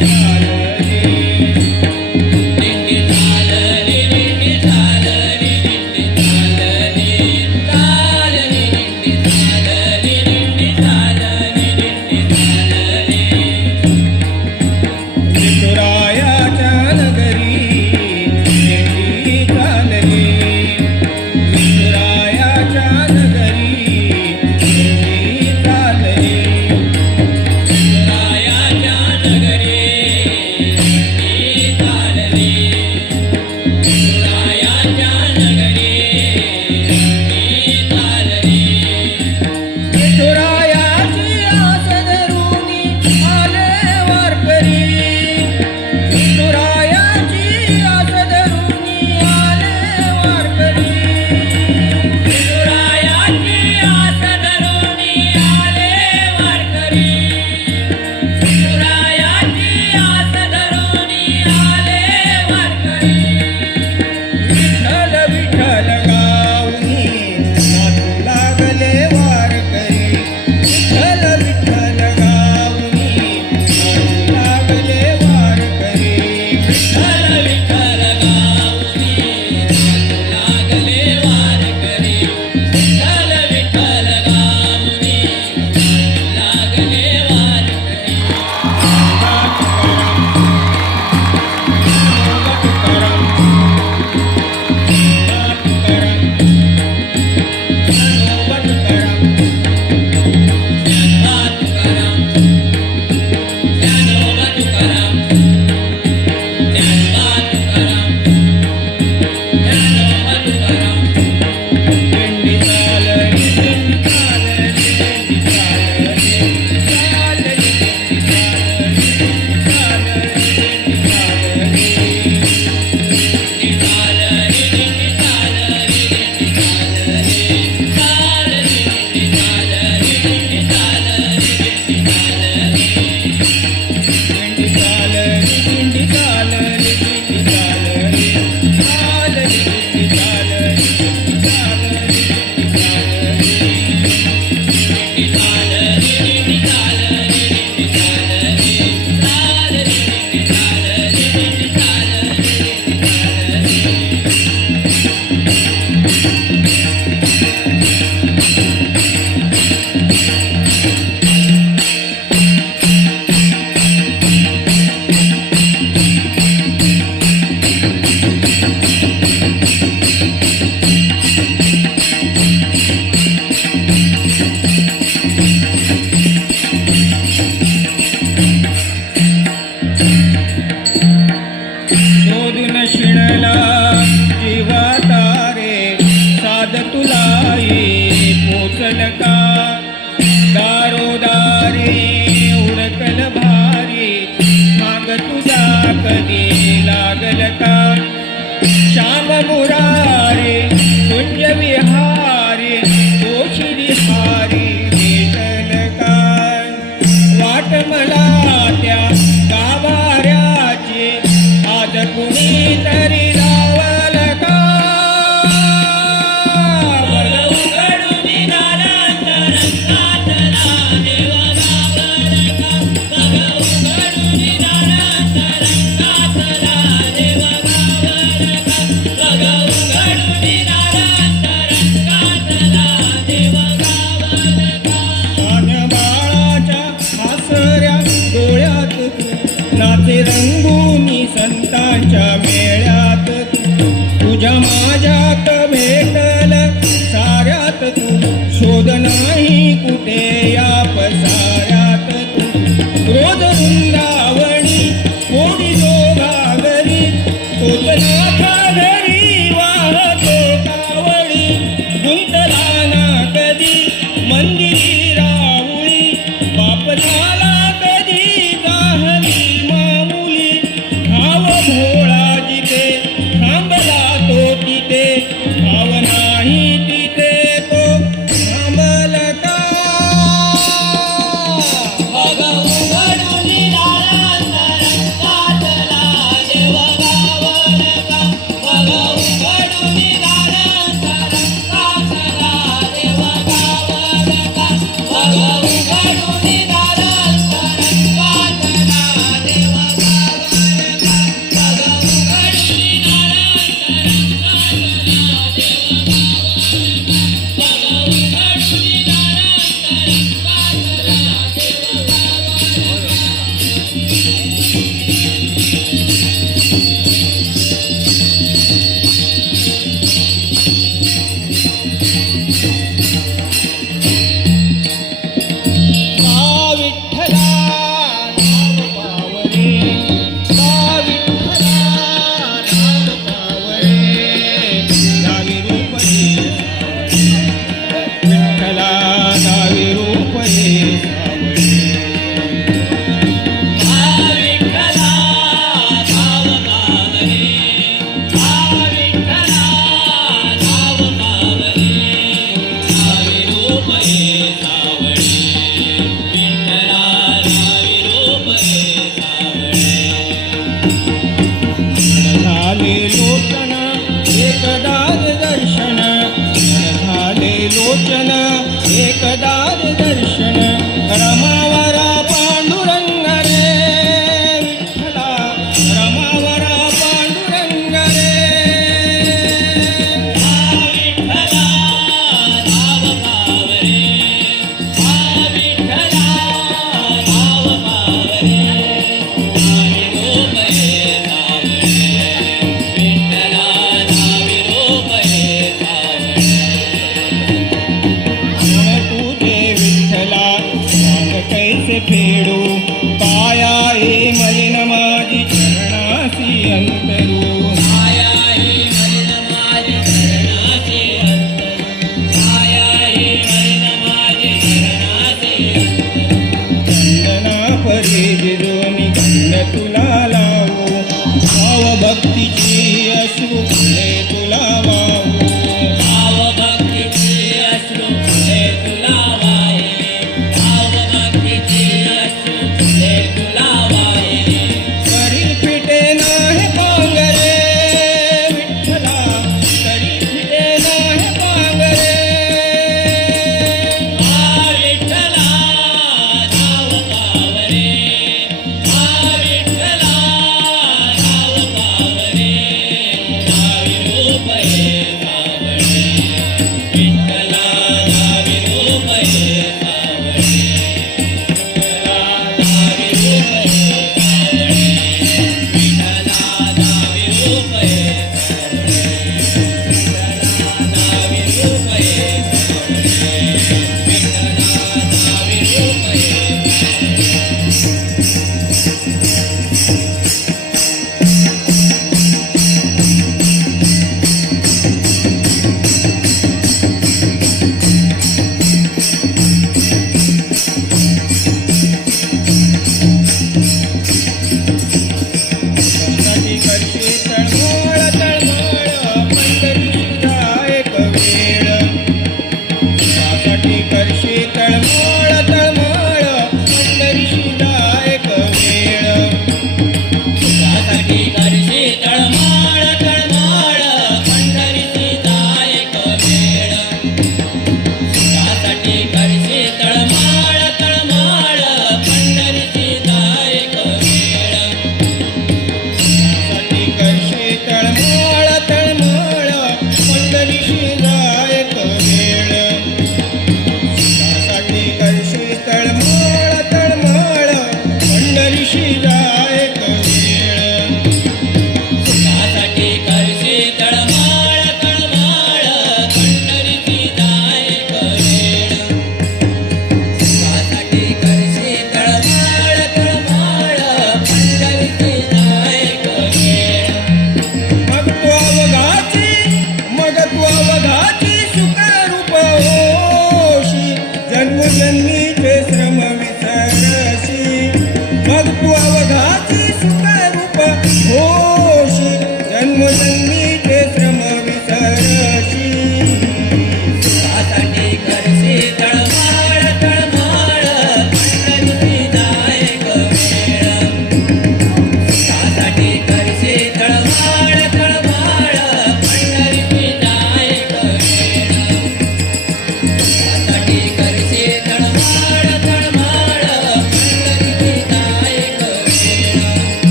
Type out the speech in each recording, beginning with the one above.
Yeah. Bhagavad एकदा परी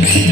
Thank you.